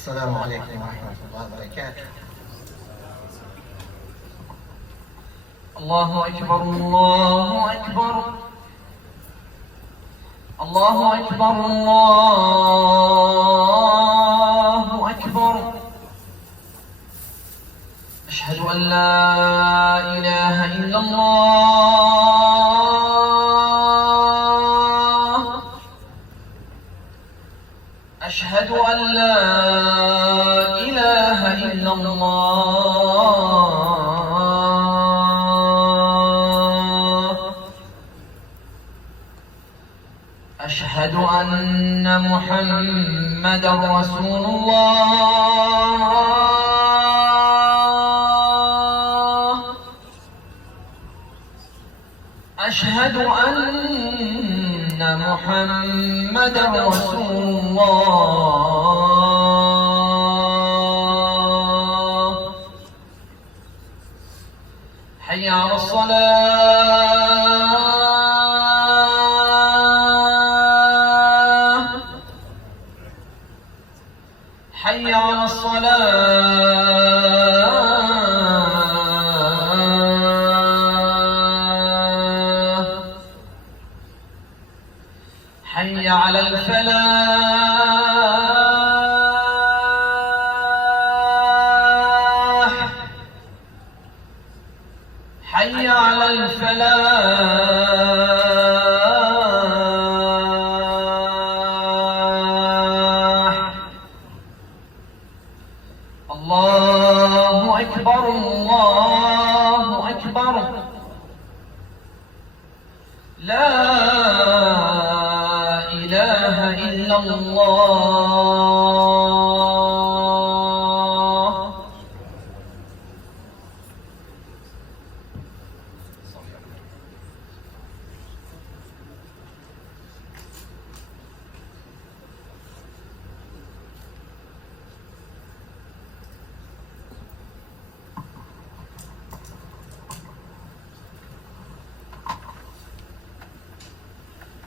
السلام عليكم ورحمة الله وبركاته. الله أكبر الله أكبر الله أكبر الله أكبر. أشهد أن لا إله إلا الله. أشهد أن لا إله إلا الله. أشهد أن محمدًا رسول الله. أشهد أن محمدًا رسول الله. حي على الصلاة. حي على الصلاة. حي على الفلاح. حي على الفلاح. الله أكبر الله أكبر. لا إله إلا الله.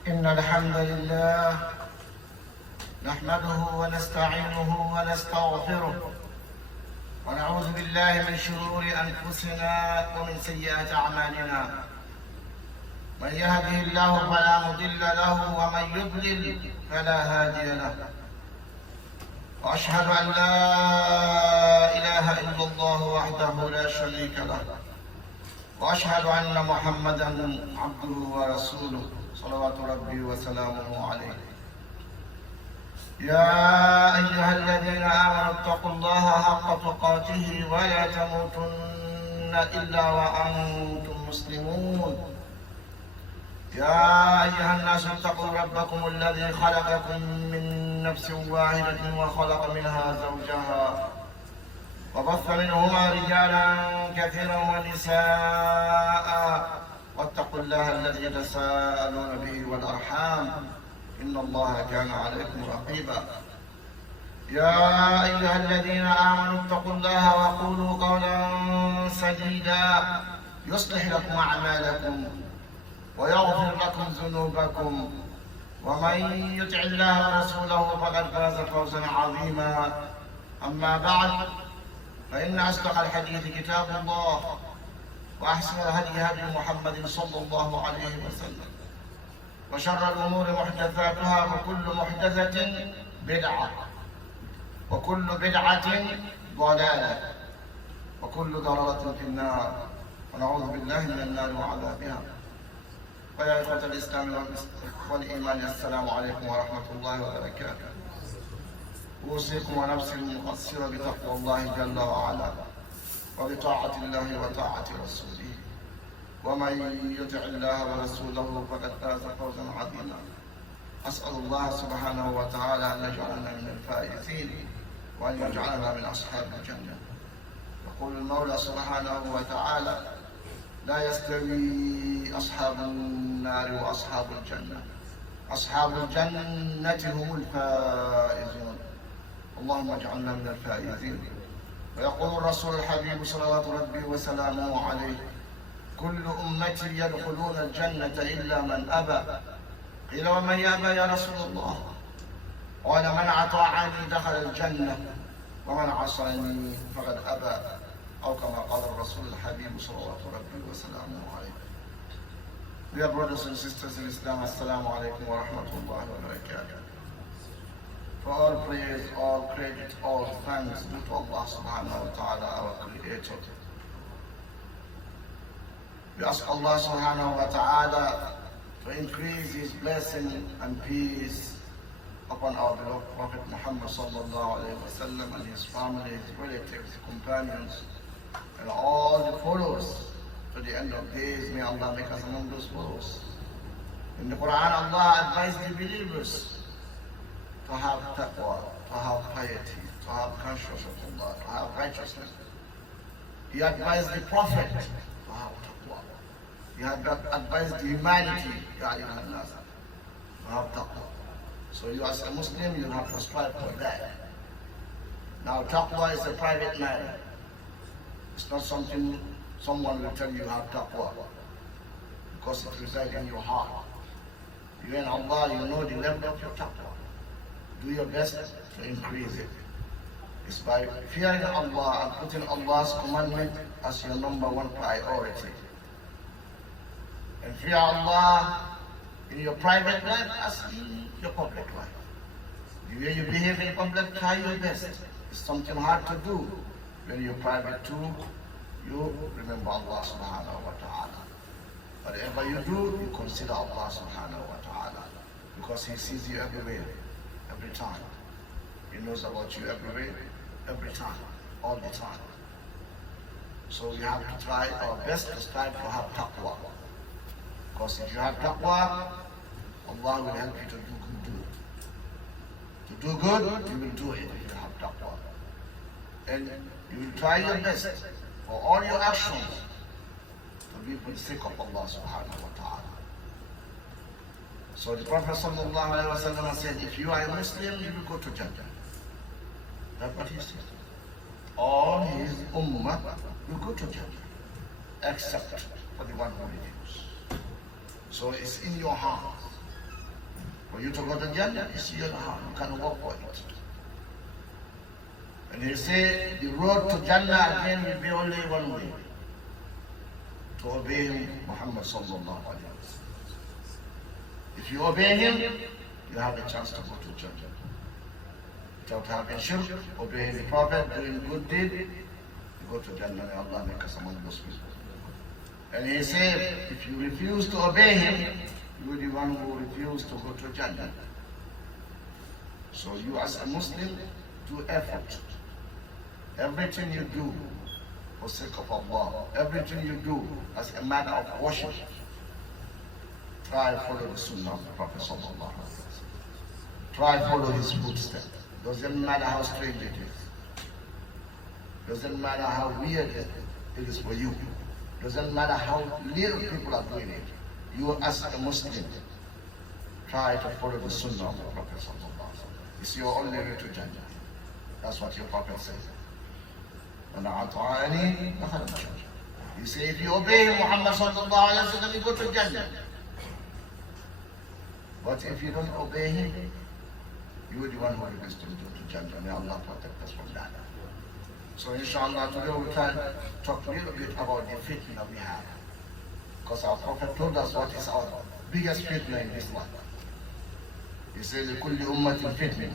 إن الحمد لله نحمده ونستعينه ونستغفره ونعوذ بالله من شرور أنفسنا ومن سيئات أعمالنا. من يهده الله فلا مضل له ومن يضلل فلا هادي له. وأشهد أن لا إله إلا الله وحده لا شريك له. وأشهد أن محمدًا عبده ورسوله صلوات ربي وسلامه عليه. يا أيها الذين آمنوا اتقوا الله حق تقاته ولا تموتن إلا وأنتم مسلمون. يا أيها الناس اتقوا ربكم الذي خلقكم من نفس واحدة وخلق منها زوجها وبث منهما رجالا كثيرا ونساء واتقوا الله الذي تساءلون به والأرحام إن الله كان عليكم رقيبا. يا أيها الذين آمنوا اتقوا الله وقولوا قولا سديدا يصلح لكم أعمالكم ويغفر لكم ذنوبكم ومن يطع الله ورسوله فقد فاز فوزا عظيما. أما بعد فإن أصدق الحديث كتاب الله وأحسن الهدي هدي محمد صلى الله عليه وسلم وشر الأمور محدثاتها وكل محدثة بدعة وكل بدعة ضلالة وكل ضلالة في النار ونعوذ بالله من النار وعذابها. فيا إخوة الإسلام والإيمان السلام عليكم ورحمة الله وبركاته. أوصيكم ونفسي المقصرة بتقوى الله جل وعلا وبطاعة الله وطاعة رسوله. ومن يطع الله ورسوله فقد فاز فوزا عظيما. أسأل الله سبحانه وتعالى أن يجعلنا من الفائزين وأن يجعلنا من أصحاب الجنة. يقول المولى سبحانه وتعالى: لا يستوي أصحاب النار وأصحاب الجنة. أصحاب الجنة هم الفائزون. اللهم اجعلنا من الفائزين. ويقول الرسول الحبيب صلوات ربي وسلامه عليه: كل أمتي يدخلون الجنة إلا من أبى. قيل: ومن يأبى يا رسول الله؟ قال: من أطاعني دخل الجنة ومن عصاني فقد أبى أو كما قال الرسول الحبيب صلوات ربي وسلامه عليه. Dear brothers and sisters in Islam, Assalamu alaikum wa rahmatullahi wa barakatuh. For all praise, all credit, all thanks due to Allah subhanahu wa ta'ala, our Creator. We ask Allah subhanahu wa ta'ala to increase His blessing and peace upon our beloved Prophet Muhammad sallallahu alayhi wa sallam and his family, his relatives, companions, and all the followers to the end of days. May Allah make us among those followers. In the Quran, Allah advised the believers to have taqwa, to have piety, to have consciousness of Allah, to have righteousness. He advised the Prophet to have taqwa. He had advised the humanity to have taqwa. So you as a Muslim, you have to strive for that. Now taqwa is a private matter. It's not something someone will tell you have taqwa, because it resides in your heart. You and Allah, you know the level of your taqwa. Do your best to increase it. It's by fearing Allah and putting Allah's commandment as your number one priority. And fear Allah in your private life as in your public life. The way you behave in public, try your best. It's something hard to do. When you're private too, you remember Allah subhanahu wa ta'ala. Whatever you do, you consider Allah subhanahu wa ta'ala, because He sees you everywhere, every time. He knows about you everywhere, every time, all the time. So we have to try our best to strive to have taqwa. Because if you have taqwa, Allah will help you to do good deed. To do good, you will do it if you have taqwa. And you will try your best for all your actions to be for the sake of Allah subhanahu wa ta'ala. So the Prophet sallallahu alayhi wa sallam said, if you are a Muslim, you will go to Jannah. That's what he said. All his ummah will go to Jannah, except for the one who refuses. So it's in your heart. For you to go to Jannah, it's in your heart. You can work for it. And he said, the road to Jannah again will be only one way. To obey him, Muhammad sallallahu alayhi wa sallam. If you obey him, you have a chance to go to Jannah. Without having shirk, obeying the Prophet, doing good deed, you go to Jannah. May Allah make us among those people. And he said, if you refuse to obey him, you are the one who refused to go to Jannah. So you as a Muslim, do effort. Everything you do for sake of Allah, everything you do as a matter of worship, try to follow the Sunnah of the Prophet sallallahu alaihi wasallam. Try to follow his footsteps. Doesn't matter how strange it is. Doesn't matter how weird it is for you. Doesn't matter how little people are doing it. You as a Muslim, try to follow the Sunnah of the Prophet sallallahu alaihi wasallam. It's your only way to Jannah. That's what your Prophet says. You say, if you obey Muhammad sallallahu alaihi wasallam, you go to Jannah. But if you don't obey him, you are the one who is destined to Jannah. May Allah protect us from that. So inshallah, today we'll try to talk a little bit about the fitna we have. Because our Prophet told us what is our biggest fitna in this life. He says, لِكُلِّ أُمَّةٍ فِتْنَةٍ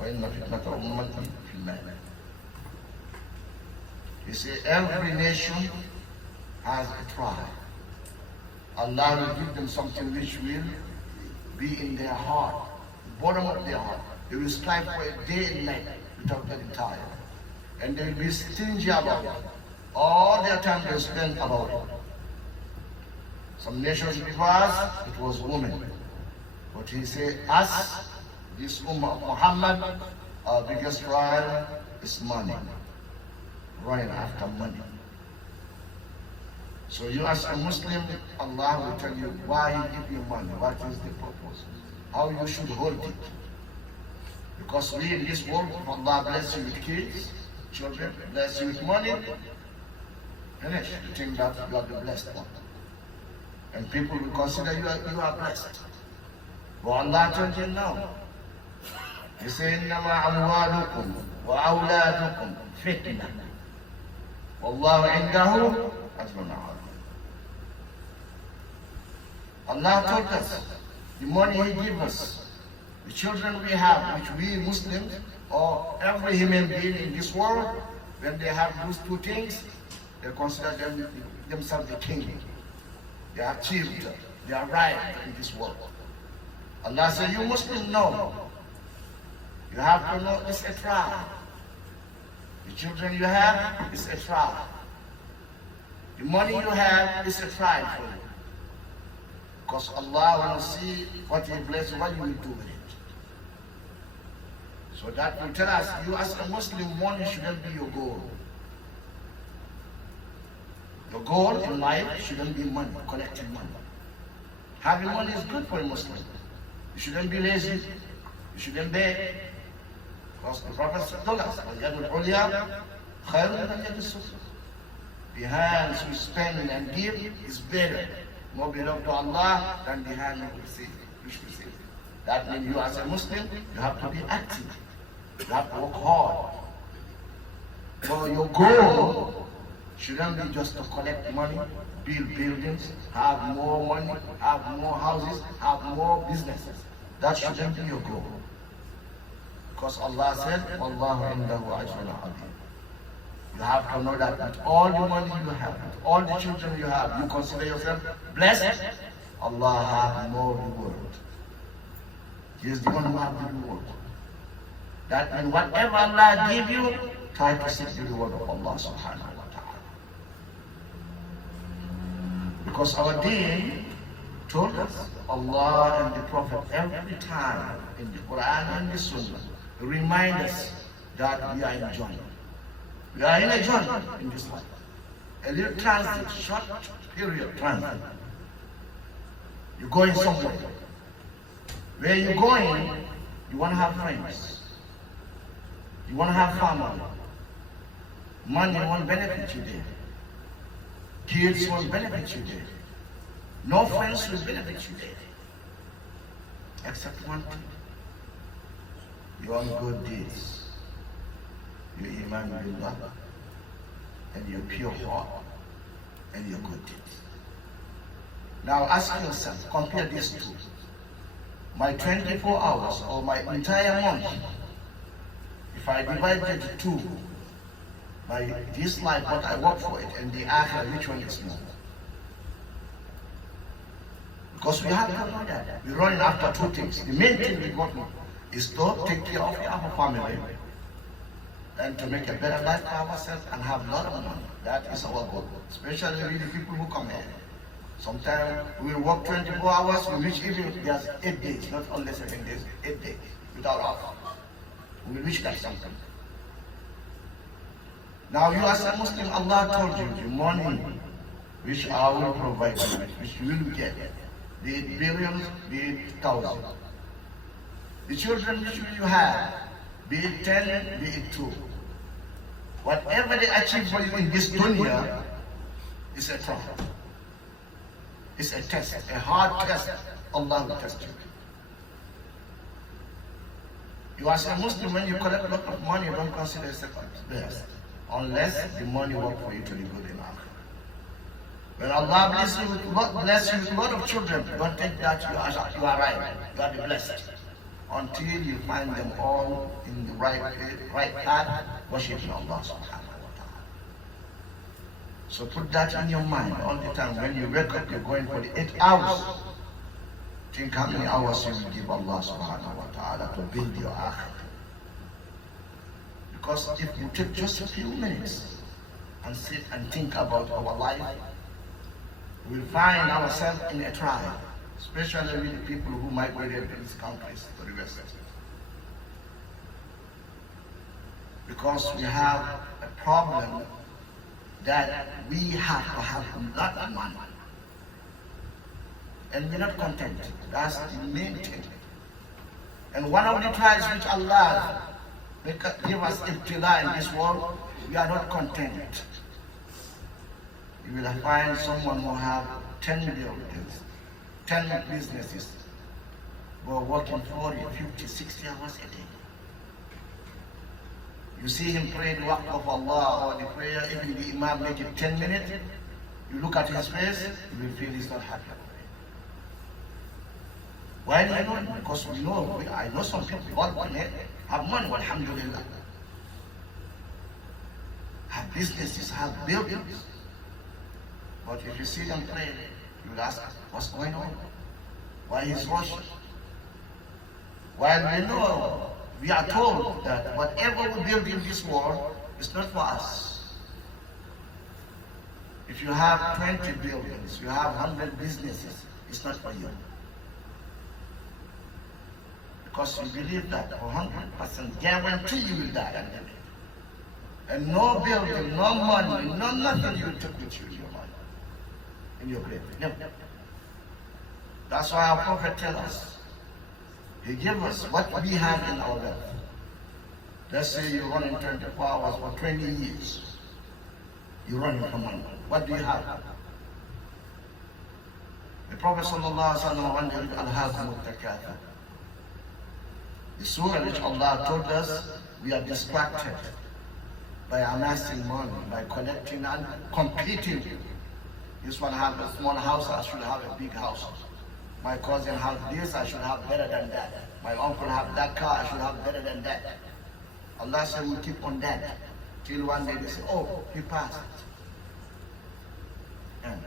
وَإِنَّ فِتْنَةَ أُمَّةٍ فِي النَّارِ. He said, every nation has a tribe. Allah will give them something which will be in their heart, the bottom of their heart. They will strive for a day and night without getting tired. And they will be stingy about it. All their time they spend about it. Some nations before us, it was women. But he said, us, this Ummah of Muhammad, our biggest trial is money. Running after money. So you as a Muslim, Allah will tell you why He give you money, what is the purpose, how you should hold it. Because we in this world, if Allah bless you with kids, children, bless you with money, finish. You think that you are the blessed one. And people will consider you are blessed. But Allah told you no. He said, إنما أموالكم وأولادكم فتنة والله عنده أجر عظيم. Allah told us, the money He gives us, the children we have, which we Muslims, or every human being in this world, when they have those two things, they consider themselves the king. They are achieved, they are right in this world. Allah said, you Muslims know. You have to know it's a trial. The children you have is a trial. The money you have is a trial for you. Because Allah will see what He blesses, what you will do with it. So that will tell us, you as a Muslim, money shouldn't be your goal. Your goal in life shouldn't be money, collecting money. Having money is good for a Muslim. You shouldn't be lazy. You shouldn't beg. Because the Prophet told us, Khair. The hands you spend and give is better, more beloved to Allah than the hand you receive. That means you as a Muslim, you have to be active. You have to work hard. So your goal shouldn't be just to collect money, build buildings, have more money, have more houses, have more businesses. That shouldn't be your goal. Because Allah said, Wallahu indahu ajrun azim. You have to know that with all the money you have, with all the children you have, you consider yourself blessed, Allah has more reward. He is the one who has the reward. That means whatever Allah give you, try to seek the reward of Allah subhanahu wa ta'ala. Because our deen told us, Allah and the Prophet every time in the Quran and the Sunnah remind us that we are in a journey. We are in a journey in this life. A little transit, short period transit. You're going somewhere. Where you're going, you want to have friends. You want to have family. Money won't benefit you there. Kids won't benefit you there. No friends will benefit you there. Except one thing. Your own good deeds. Your Imam billah, and your pure heart, and your good deeds. Now ask yourself, compare these two. My 24 hours or my entire month, if I divided the two by this life, what I work for it, and the akhirah, which one is more? Because we have to know that. We're running after two things. The main thing we want is to take care of our family and to make a better life for ourselves and have a lot of money. That is our goal, especially with the people who come here. Sometimes we will work 24 hours, we reach even just 8 days, not only 7 days, 8 days without off. We will reach that something. Now you as a Muslim, Allah told you the money which I will provide you with, which you will get, be it billions, be it thousands. The children which you have, be it 10, be it 2. Whatever they achieve for you in this dunya is a trial. It's a test, a hard test. Allah will test you. You as a Muslim, when you collect a lot of money, you don't consider yourself blessed, unless the money work for you to be good enough. When Allah bless you with a lot of children, don't think that you are right, you are the blessed. Until you find them all in the right path, worshiping Allah subhanahu wa ta'ala. So put that in your mind all the time. When you wake up, you're going for the 8 hours. Think how many hours you will give Allah subhanahu wa ta'ala to build your akhirah. Because if you take just a few minutes and sit and think about our life, we'll find ourselves in a trial. Especially with the people who migrated to these countries, to the West. Because we have a problem that we have to have a lot of money. And we're not content. That's the main thing. And one of the trials which Allah give us ibtila in this world, we are not content. You will find someone who have 10 buildings, 10 businesses, but working 40, 50, 60 hours a day. You see him pray the waqt of Allah or the prayer, even the Imam make it 10 minutes, you look at his face, you will feel he's not happy. Why do I know it? Because we know, I know some people, God have money, alhamdulillah. Have businesses, have buildings. But if you see them pray, you will ask, what's going on? Why he's rushing? While we know, we are told that whatever we build in this world is not for us. If you have 20 buildings, you have 100 businesses, it's not for you. Because you believe that for 100% guarantee you will die and live. And no building, no money, no nothing you took with you in your life, in your grave. Never. That's why our Prophet tells us, he gives us what we have in our wealth. Let's say you're running 24 hours for 20 years. You're running for money. What do you have? The Prophet sallallahu alaihi wasallam wondered, Al-Hakum al-Takatha. The surah which Allah told us, we are distracted by amassing money, by collecting and competing. This one has a small house, I should have a big house. My cousin has this, I should have better than that. My uncle have that car, I should have better than that. Allah said we keep on that. Till one day they say, oh, he passed. And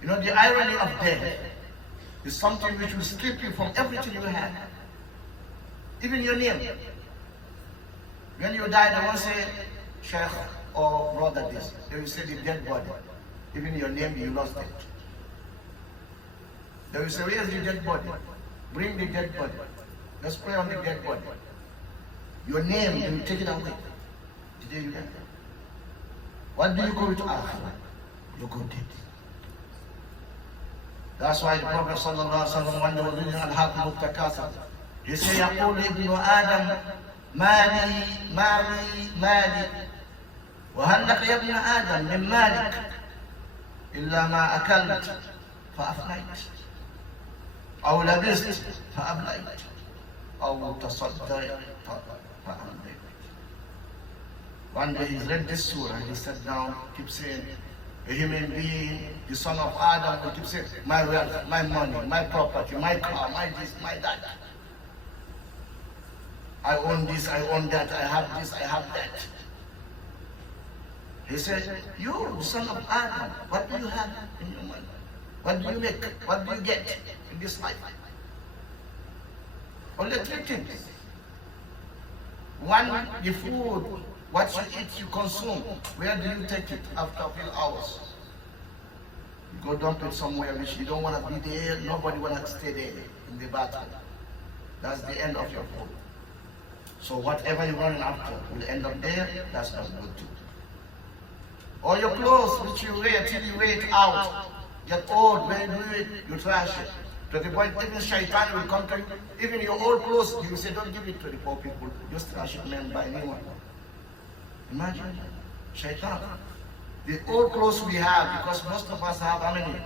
you know, the irony of death is something which will strip you from everything you have. Even your name. When you die, they won't say, Sheikh or brother this. They will say the dead body. Even your name, you lost it. They will say, where's the dead body? Bring the dead body. Let's pray on the dead body. Your name, you will take it away. The day you die. What do you go to Akhirah? You go dead. That's why the Prophet sallallahu alaihi wasallam one day was reading Al-Hakum al-Takasar. He said, يقول ابن آدم مالي مالي مالي وهل لك يا ابن آدم من مالك إلا ما أكلت فأفنيت أو لبست فأبليت أو تصدقت فأمليت. One day he read this surah and he sat down, keep saying, a human being, the son of Adam, will keep saying, my wealth, my money, my property, my car, my this, my that. I own this, I own that, I have this, I have that. He said, you, the son of Adam, what do you have in your money? What do you make? What do you get in this life? Only three things. One, the food, what you eat, you consume. Where do you take it after a few hours? You go dump it somewhere which you don't want to be there, nobody want to stay there in the bathroom. That's the end of your food. So whatever you're running after will end up there, that's not good too. Or your clothes which you wear till you wear it out, get old, when you do it, you trash it. To the point even shaitan will come to you, even your old clothes, you say don't give it to the poor people, just trash it, man, buy new one. Imagine, shaitan. The old clothes we have, because most of us have how many?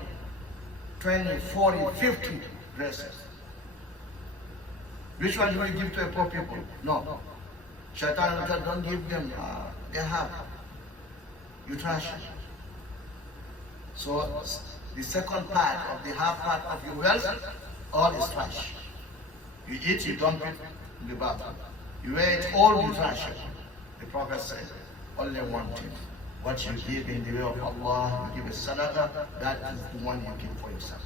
20, 40, 50 dresses. Which one do we give to the poor people? No. Shaitan will tell, don't give them, they have. You trash it. So the second part of the half part of your wealth, all is trash. You eat, you dump it in the bathroom. You wear it, all you trash it. The Prophet said, only one thing. What you give in the way of Allah, you give a sadaqah, that is the one you give for yourself.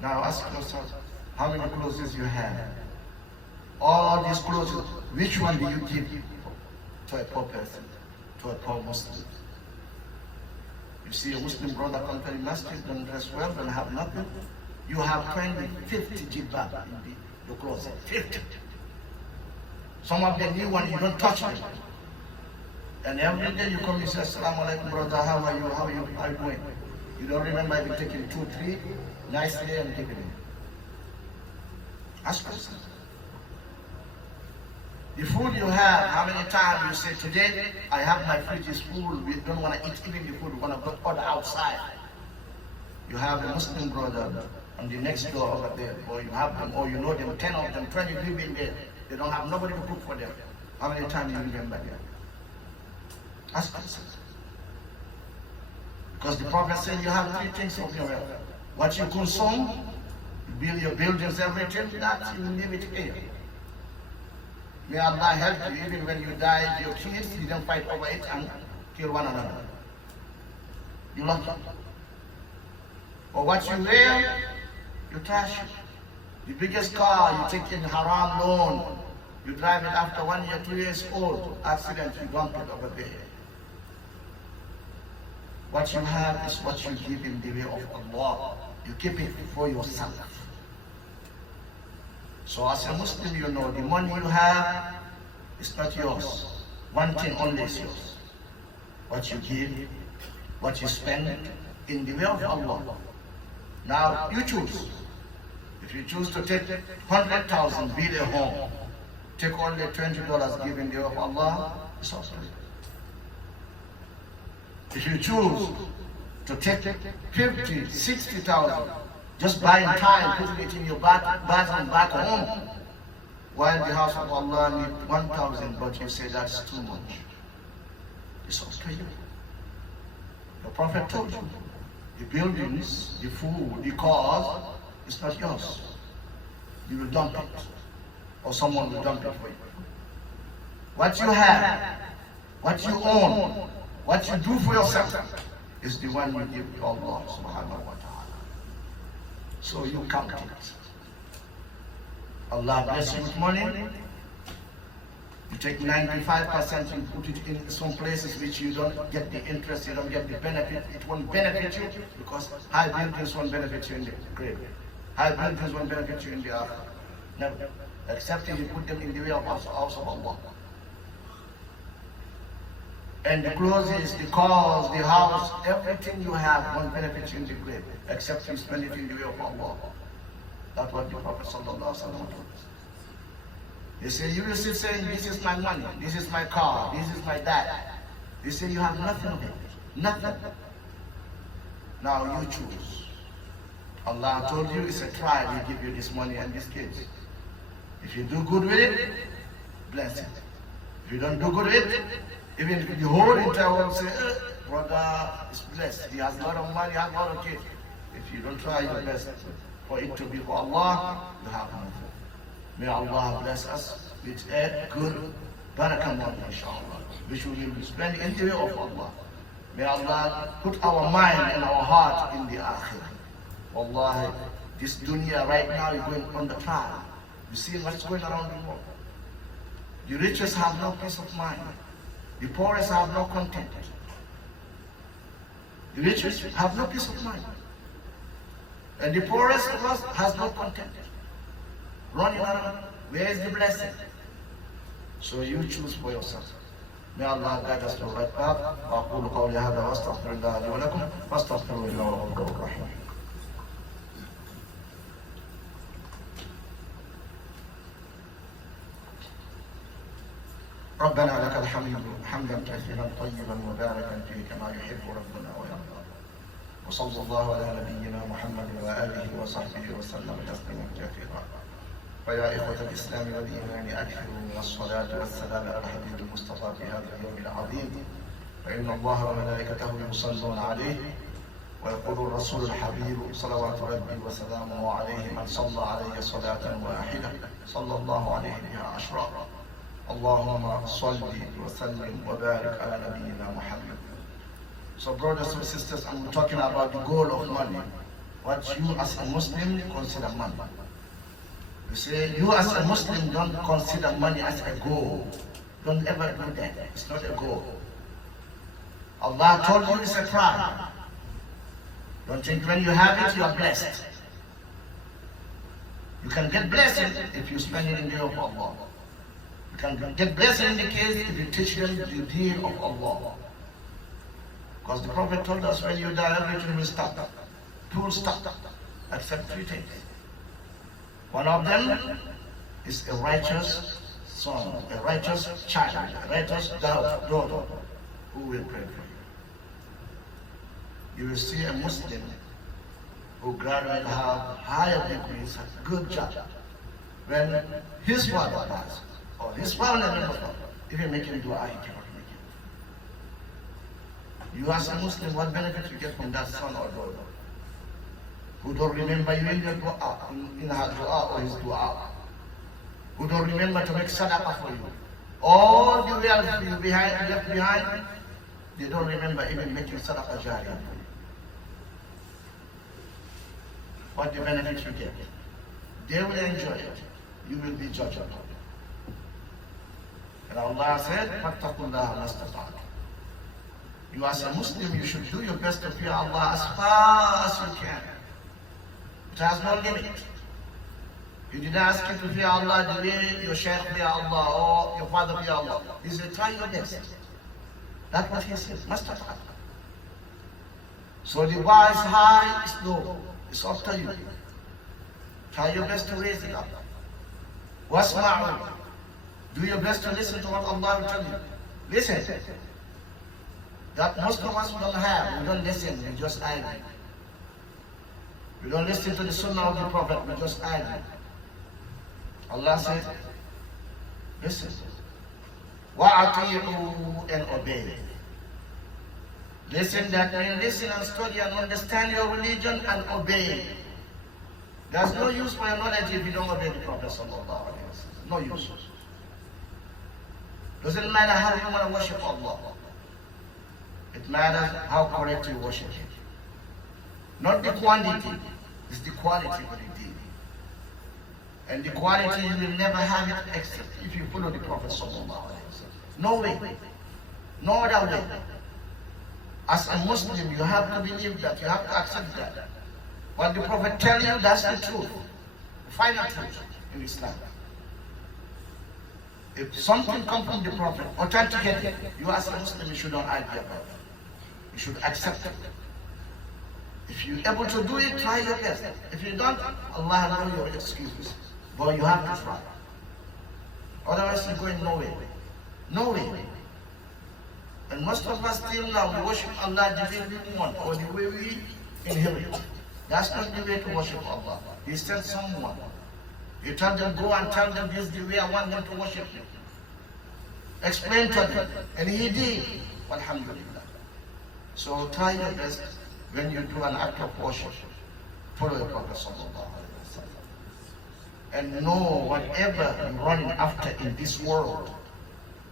Now ask yourself, how many clothes you have? All these clothes, which one do you give to a poor person, to a poor Muslim? You see a Muslim brother come to the Masjid, don't dress well, don't have nothing. You have 20, 50 jilbab in the closet, 50. Some of the new ones, you don't touch them. And every day you come, you say, Assalamu alaikum brother, how are you, how are you doing? You don't remember even taking 2, 3, nicely and giving it. Ask yourself. The food you have, how many times you say, today I have my fridge is full, we don't want to eat even the food, we want to go order outside. You have a Muslim brother, on the next door over there, or you have them, or you know them, 10 of them, 20 live in there. They don't have nobody to cook for them. How many times you remember them? Ask yourself. Because the Prophet said you have three things of your wealth. What you consume, you build your buildings, everything, that you leave it here. May Allah help you, even when you die, your kids, you don't fight over it and kill one another. You love it. Or what you wear, you trash it. The biggest car, you take in haram loan, you drive it after 1 year, 2 years old, accident, you dump it over there. What you have is what you give in the way of Allah. You keep it for yourself. So as a Muslim, you know the money you have is not yours. One thing only is yours. What you give, what you spend in the way of Allah. Now you choose. If you choose to take 100,000, build a home, take only $20, give in the way of Allah, it's also good. If you choose to take 50, 60,000, just buying time, putting it in your bathroom back home, while the house of Allah needs 1,000, but you say that's too much. It's up to you. The Prophet told you, the buildings, the food, the cars, it's not yours. You will dump it, or someone will dump it for you. What you have, what you own, what you do for yourself is the one you give to Allah subhanahu wa ta'ala. So you count it. Allah bless you with money. You take 95%, you put it in some places which you don't get the interest, you don't get the benefit. It won't benefit you because high buildings won't benefit you in the grave. High buildings won't benefit you in the akhirah. Never. Except if you put them in the way of the house of Allah. And the clothes, the cars, the house, everything you have won't benefit you in the grave, except you spend it in the way of Allah. That's what the Prophet sallallahu alaihi wasallam told us. They say, you will still saying, this is my money, this is my car, this is my that. They say you have nothing of it, nothing. Now you choose. Allah told you it's a trial, He give you this money and these kids. If you do good with it, bless it. If you don't do good with it, even if the whole entire world say, brother is blessed, he has a lot of money, he has a lot of kids. If you don't try your best for it to be for Allah, you have nothing. May Allah bless us with a good barakah, inshallah, which we will spend in the way of Allah. May Allah put our mind and our heart in the akhirah. Wallahi, this dunya right now is going on the trial. You see what's going around the world. The richest have no peace of mind. The poorest have no content. The richest have no peace of mind. And the poorest of us has no content. Running around, where is the blessing? So you choose for yourself. May Allah guide us to the right path. وأقول قولي هذا وأستغفر الله لي ولكم فاستغفروه إنه هو الغفور الرحيم. ربنا لك الحمد حمدا كثيرا طيبا مباركا فيه كما يحب ربنا ويرضى. وصلى الله على نبينا محمد وآله وصحبه وسلم تسليما كثيرا. فيا إخوة الإسلام والإيمان أكثروا الصلاة والسلام على الحبيب المصطفى في هذا اليوم العظيم. فإن الله وملائكته يصلون عليه ويقول الرسول الحبيب صلوات ربي وسلامه عليه من صلى عليه صلاة واحدة صلى الله عليه بها عشرا. اللهم صل وسلم وبارك على نبينا محمد. So brothers and sisters, I'm talking about the goal of money. What you as a Muslim consider money. You say, you as a Muslim don't consider money as a goal. Don't ever do that. It's not a goal. Allah told you it's a crime. Don't think when you have it, you are blessed. You can get blessed if you spend it in the way of Allah. You can get blessed in the case if you teach them the deed of Allah. Because the Prophet told us when you die, everything will stop. Two will stop, except three things. One of them is a righteous son, a righteous child, a righteous daughter who will pray for you. You will see a Muslim who graduate have higher degrees, a good job. When his father passed, or his family members passed, even make him dua, he cannot make it. You as a Muslim, what benefit you get from that son or daughter who don't remember you in your dua, in her dua or his dua, who don't remember to make sadaqah for you? All the wealth you left behind, they don't remember even making sadaqah jariyah for you. What the benefit you get? They will enjoy it. You will be judged. And Allah said, فَاتَّقُوا اللَّهَ مَا اسْتَطَعْتُمْ. You as a Muslim, you should do your best to fear Allah as far as you can. It has no limit. He didn't ask you to fear Allah the way your Shaykh fear Allah or your father fear Allah. He said, try your best. That's what he said, Mustafa. So the bar is high, it's low. It's up to you. Try your best to raise it up. Wasma'u. Do your best to listen to what Allah will tell you. Listen. That most of us don't have. We don't listen, we just argue. We don't listen to the Sunnah of the Prophet, we just argue. Allah said, listen. Wa'ati'u, and obey. Listen, that means listen and study and understand your religion and obey. There's no use for your knowledge if you don't obey the Prophet sallallahu alaihi wasallam. No use. Doesn't matter how you want to worship Allah. It matters how correct you worship Him. Not the quantity, it's the quality of the deed. And the quality you will never have it except if you follow the Prophet sallallahu alaihi wasallam. No way, no other way. As a Muslim, you have to believe that, you have to accept that. What the Prophet tells you, that's the truth, the final truth in Islam. If something comes from the Prophet, authenticate, you as a Muslim, you should not argue about it. You should accept it. If you're able to do it, try your best. If you don't, Allah knows your excuses. But you have to try. Otherwise, you're going nowhere. Nowhere. And most of us still now, we worship Allah the way we want, or the way we inherit. That's not the way to worship Allah. He sent someone. He told them, go and tell them this is the way I want them to worship Him. Explain to them. And He did. Alhamdulillah. So try your best when you do an act of worship. Follow the Prophet sallallahu alaihi wasallam. And know whatever you're running after in this world,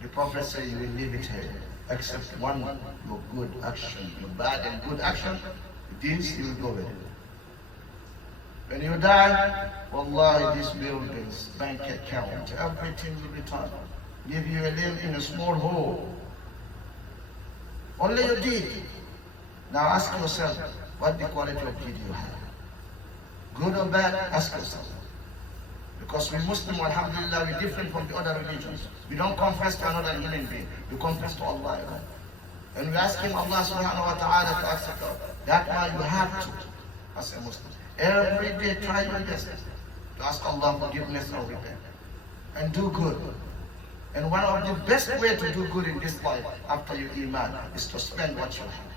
the Prophet said you will leave it here. Except one, your good action, your bad and good action, this you will go with it. When you die, wallahi, these buildings, bank account, everything will be turned. Leave you a limb in a small hole. Only your deed. Now ask yourself, what the quality of deed you have? Good or bad? Ask yourself. Because we Muslims, alhamdulillah, we're different from the other religions. We don't confess to another human being. We confess to Allah. Right? And we ask Him, Allah subhanahu wa ta'ala, to accept us. That's why you have to, as a Muslim. Every day try your best to ask Allah forgiveness and repent. And do good. And one of the best ways to do good in this life, after your Imam, is to spend what you have.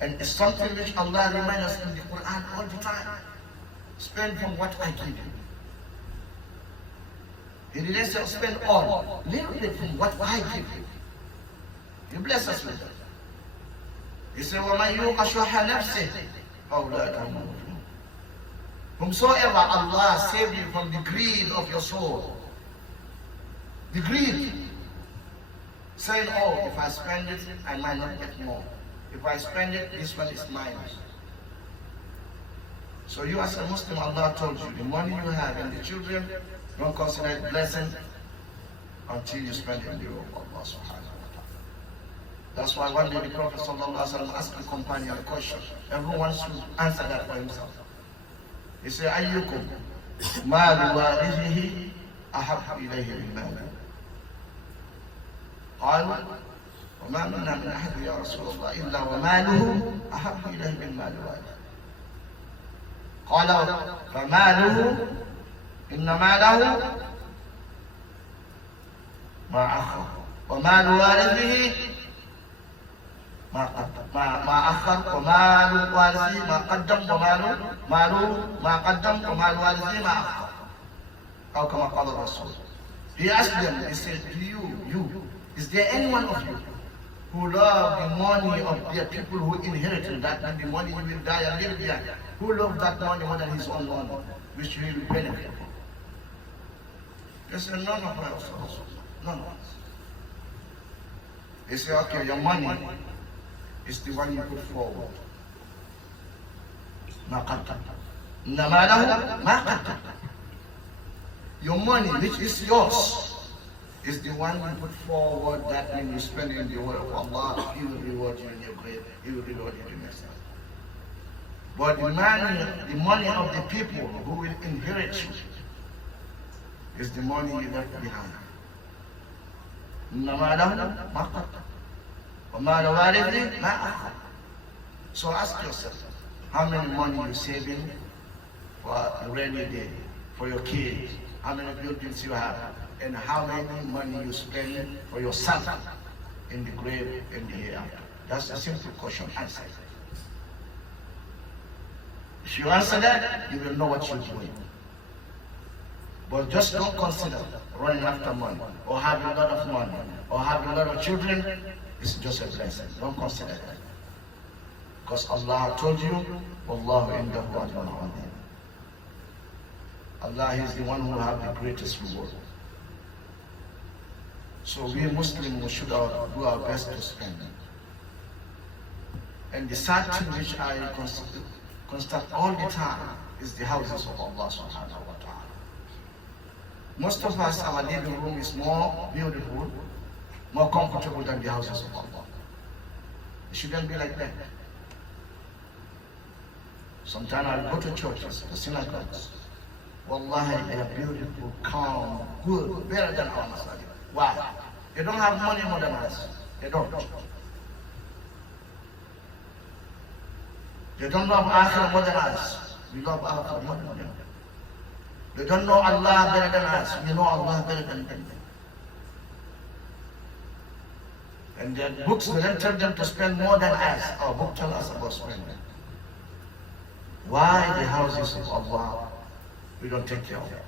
And it's something which Allah reminds us in the Quran all the time. Spend from what I give you. He didn't say spend all. Little bit from what I give you. He bless us with that. He said, وَمَنْ يُوقَ شُحَّ نَفْسِهِ فَأُولَٰئِكَ هُمُ الْمُفْلِحُونَ. Whomsoever Allah save you from the greed of your soul. The greed. Saying, oh, if I spend it, I might not get more. If I spend it, this one is mine. So you as a Muslim, Allah told you, the money you have and the children, don't consider it blessing until you spend it in the road of Allah subhanahu wa ta'ala. That's why one day the Prophet sallallahu alaihi wasallam asked the companion a question. Everyone should answer that for himself. He said, أَيُّكُمْ مَالُ وَارِثِهِ أَحَبُّ إِلَيْهِ مِنْ مَالِهِ. قالوا وما منا من أحد يا رسول الله إلا وماله أحب إليه من مال والده. قال فماله إن ماله مع أخاه ومال والده ما أخر ومال والدي ما قدم ما قدم ومال والدي ما أخر أو كما قال الرسول. He asked them, he said, do you, is there any one of you who love the money of their people who inherited that, and the money he will die and live there, who love that money more than his own money, which he will benefit? They said, none of us, none of us. They say, okay, your money is the one you put forward. Your money, which is yours, is the one you put forward. That when you spend in the word of Allah, He will reward you in your grave, He will reward you in the next life. But the money of the people who will inherit you is the money you left behind. So ask yourself, how many money you saving for a rainy day, for your kids, how many buildings you have, and how many money you spend for your son in the grave in the hereafter. That's a simple question. Answer. If you answer that, you will know what you're doing. But just don't consider running after money, or having a lot of money, or having a lot of children. It's just a blessing. Don't consider that. Because Allah told you, Wallahu indahu ajrun azim. Allah is the one who has the greatest reward. So we Muslims should do our best to spend. And the sad thing which I constant all the time is the houses of Allah subhanahu wa ta'ala. Most of us, our living room is more beautiful, more comfortable than the houses of Allah. It shouldn't be like that. Sometimes I go to churches, the synagogues. Wallahi, they are beautiful, calm, good, better than our Masjid. Why? They don't have money more than us. They don't. They don't love Akhirah more than us. We love Akhirah more than them. They don't know Allah better than us. We know Allah better than them. And their books, they don't tell them to spend more than us. Our book tells us about spending. Why the houses of Allah we don't take care of it?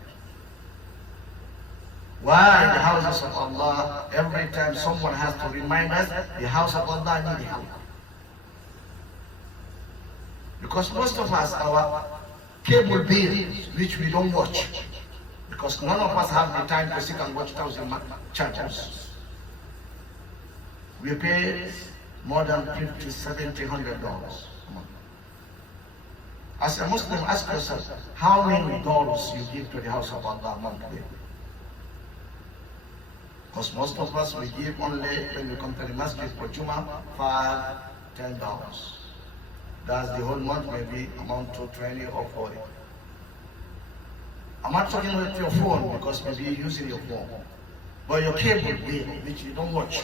Why the houses of Allah, every time someone has to remind us, the house of Allah needs help? Because most of us, our cable bills, which we don't watch, because none of us have the time to sit and watch 1,000 channels. We pay more than $50, $70, $100 a month. As a Muslim, ask yourself, how many dollars you give to the house of Allah monthly? Because most of us, we give only, when we come to the Masjid for Jummah, $5, $10. That's the whole month, maybe amount to 20 or 40. I'm not talking with your phone, because maybe you're using your phone. But your cable bill, which you don't watch.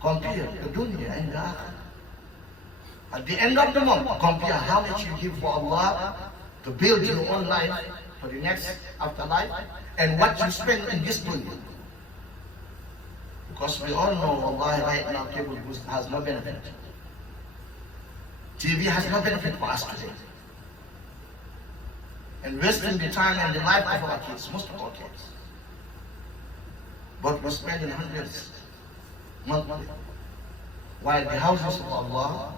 Compare the dunya and the akhirah. At the end of the month, compare how much you give for Allah to build your own life for the next afterlife, and what you spend in this dunya. Because we all know, Allah, right now, cable has no benefit. TV has no benefit for us today. And wasting the time and the life of our kids, most of our kids. But we're spending hundreds monthly. While the houses of Allah,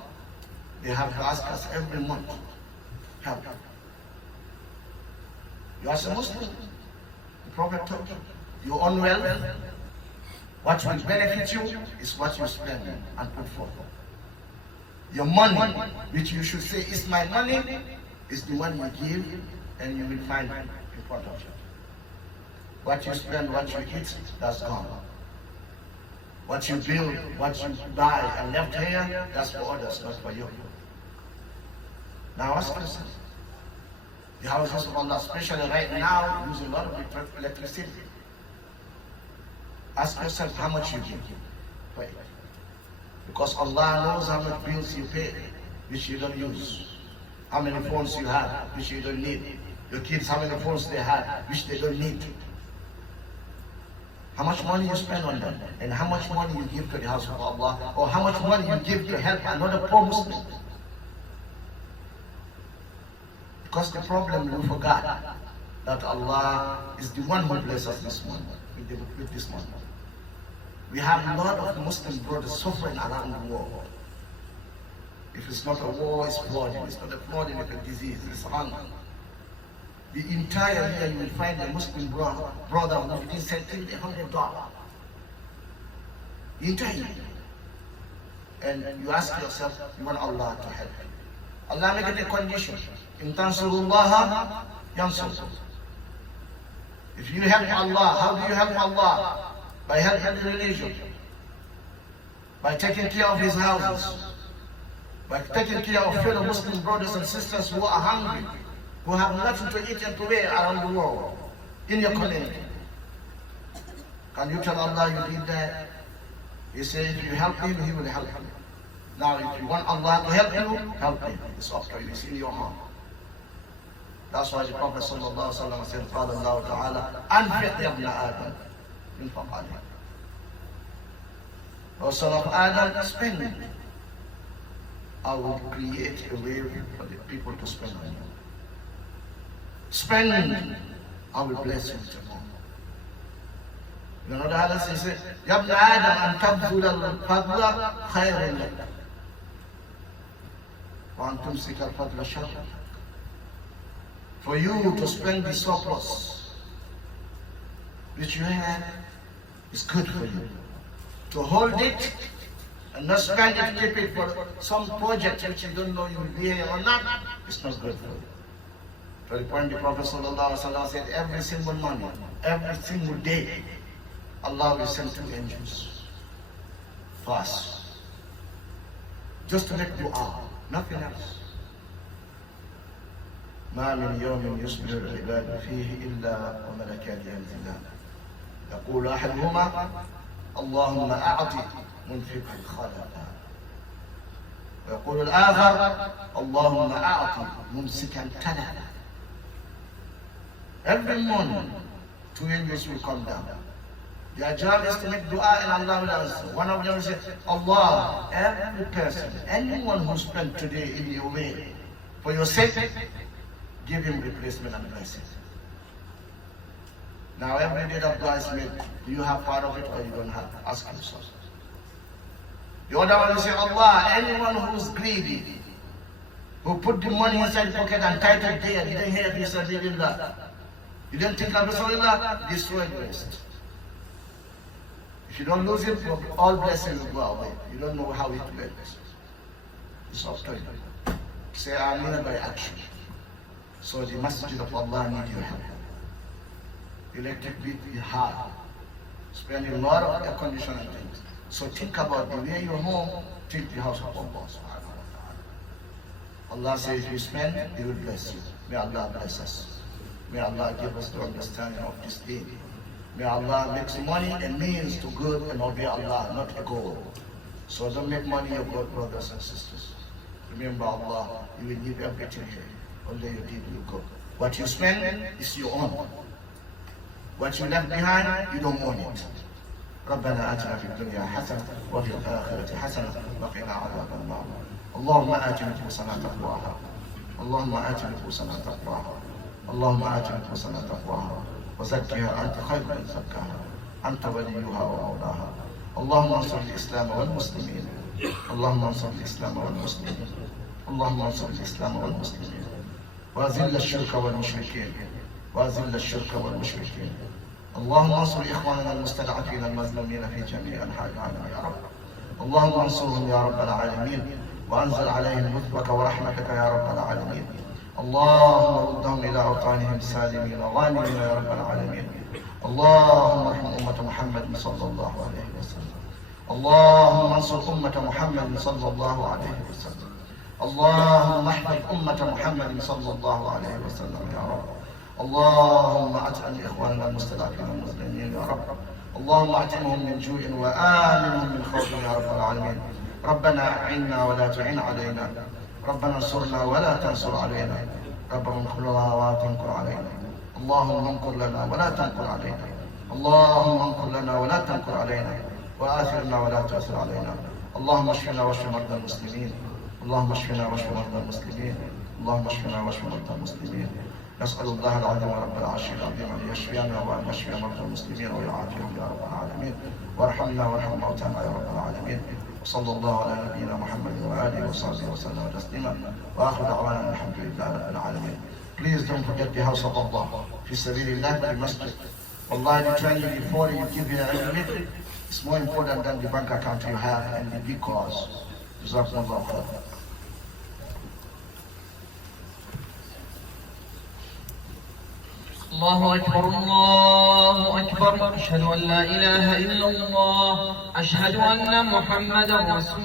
they have to ask us every month, help. You are a Muslim. The Prophet told you, your own wealth, what will benefit you is what you spend and put forth. Your money, which you should say is my money, is the one you give, and you will find it in front of you. What you spend, what you eat, that's gone. What you build, what you buy and left here, that's for others, not for you. Now ask yourself, the houses of Allah, especially right now, use a lot of electricity. Ask yourself how much you give. Wait. Because Allah knows how much bills you pay, which you don't use. How many phones you have, which you don't need. Your kids, how many phones they have, which they don't need. How much money you spend on them, and how much money you give to the house of Allah, or how much money you give to help another poor Muslim. Because the problem, we forgot that Allah is the one who blesses us this month, with this month. We have a lot of Muslim brothers suffering around the world. If it's not a war, it's flooding. It's not a flooding, it's a disease, it's hunger. The entire year you will find a Muslim brother who didn't send even $100. The entire year. And you ask yourself, you want Allah to help you. Allah make it a condition. In tansurullaha yansurkum. If you help Allah, how do you help Allah? By helping the religion. By taking care of his houses. By taking care of fellow Muslim brothers and sisters who are hungry, who have nothing to eat and to wear around the world, in your community. Can you tell Allah you did that? He said if you help him, he will help you. Now if you want Allah to help you, help him. It's up to you, it's in your hand. That's why the Prophet sallallahu alaihi wasallam said, قال الله تعالى, أنفق يا ابن آدم ينفق عليك. O son of Adam, spend. I will create a way for the people to spend on you. Spend, I will bless you tomorrow. In another hadith he said, يا ابن آدم أن تبذل الفضل خير لك وأن تمسك الفضل شر. For you to spend the surplus which you have is good for you. To hold it and not spend it, keep it for some project which you don't know you will be here or not, it's not good for you. To the point the Prophet ﷺ said, every single morning, every single day, Allah will send 2 angels. Fast. Just to make dua, nothing else. ما من يوم يصبح العباد فيه إلا وملكان ينزلان يقول أحدهما اللهم أعطي منفقا خلفا ويقول الآخر اللهم أعطي ممسكا تلفا. Every morning 2 angels will come down. Their job is to make dua and Allah will answer. One of them will say, Allah, every person, anyone who spent today in your way for your sake, give him replacement and blessing. Now every day that dua is made, do you have part of it or you don't have? Ask yourself. The other one will say, Allah, anyone who is greedy, who put the money inside the pocket and tied it there, didn't hear this or didn't that. You didn't think of Rasulullah, destroy the rest. If you don't lose it, all blessings will go away. You don't know how it went. It's up to you. Say Ameen by action. So the Masjid of Allah need your help. Electric bill is hard. Spending a lot of air conditioning things. So think about the way you're home, think the house of Allah. Allah says if you spend, He will bless you. May Allah bless us. May Allah give us the understanding of this day. May Allah make money a means to good and obey Allah, not a goal. So don't make money your God, brothers and sisters. Remember Allah, you will need everything here. Only you did will go. What you spend is your own. What you left behind, you don't want it. ربنا آتنا في الدنيا حسنة وفي الآخرة حسنة وقنا عذاب النار. اللهم آت نفوسنا تقواها. اللهم آت نفوسنا تقواها. اللهم آت نفوسنا تقواها وزكها أنت خير من زكاها أنت وليها ومولاها. اللهم انصر الإسلام والمسلمين. اللهم انصر الإسلام والمسلمين. اللهم انصر الإسلام والمسلمين. وأذل الشرك والمشركين. وأذل الشرك والمشركين. اللهم انصر إخواننا المستضعفين المظلومين في جميع أنحاء العالم يا رب. اللهم انصرهم يا رب العالمين وأنزل عليهم لطفك ورحمتك يا رب العالمين. اللهم ردهم إلى أوطانهم سالمين غانمين يا رب العالمين. اللهم ارحم أمة محمد صلى الله عليه وسلم. اللهم انصر أمة محمد صلى الله عليه وسلم. اللهم احفظ أمة محمد صلى الله عليه وسلم يا رب. اللهم أتعن إخواننا المستضعفين المسلمين يا رب. اللهم أعتمهم من جوع وآمنهم من خوف يا رب العالمين. ربنا أعنا ولا تعن علينا. ربنا انصرنا ولا تنصر علينا. ربنا انصر لنا ولا تنكر علينا. اللهم انكر لنا ولا تنكر علينا. اللهم انكر لنا ولا تنكر علينا، وآثرنا ولا تؤثر علينا. اللهم اشفنا واشف مرضى المسلمين، اللهم اشفنا واشف مرضى المسلمين، اللهم اشفنا واشف مرضى المسلمين. نسأل الله العظيم رب العرش العظيم أن يشفينا وأن يشفي مرضى المسلمين ويعافيهم يا رب العالمين، وارحمنا وارحم موتانا يا رب العالمين. وصلى الله على نبينا محمد وآله وصحبه وسلم تسليما، وآخر دعوانا الحمد لله رب العالمين. Please don't forget the house of Allah. في سبيل الله في Masjid. Allah, the training before you give your every it's more important than the bank account you have and the big cause. Jazakumullah khair. الله أكبر الله أكبر، أشهد أن لا إله إلا الله، أشهد أن محمدا رسول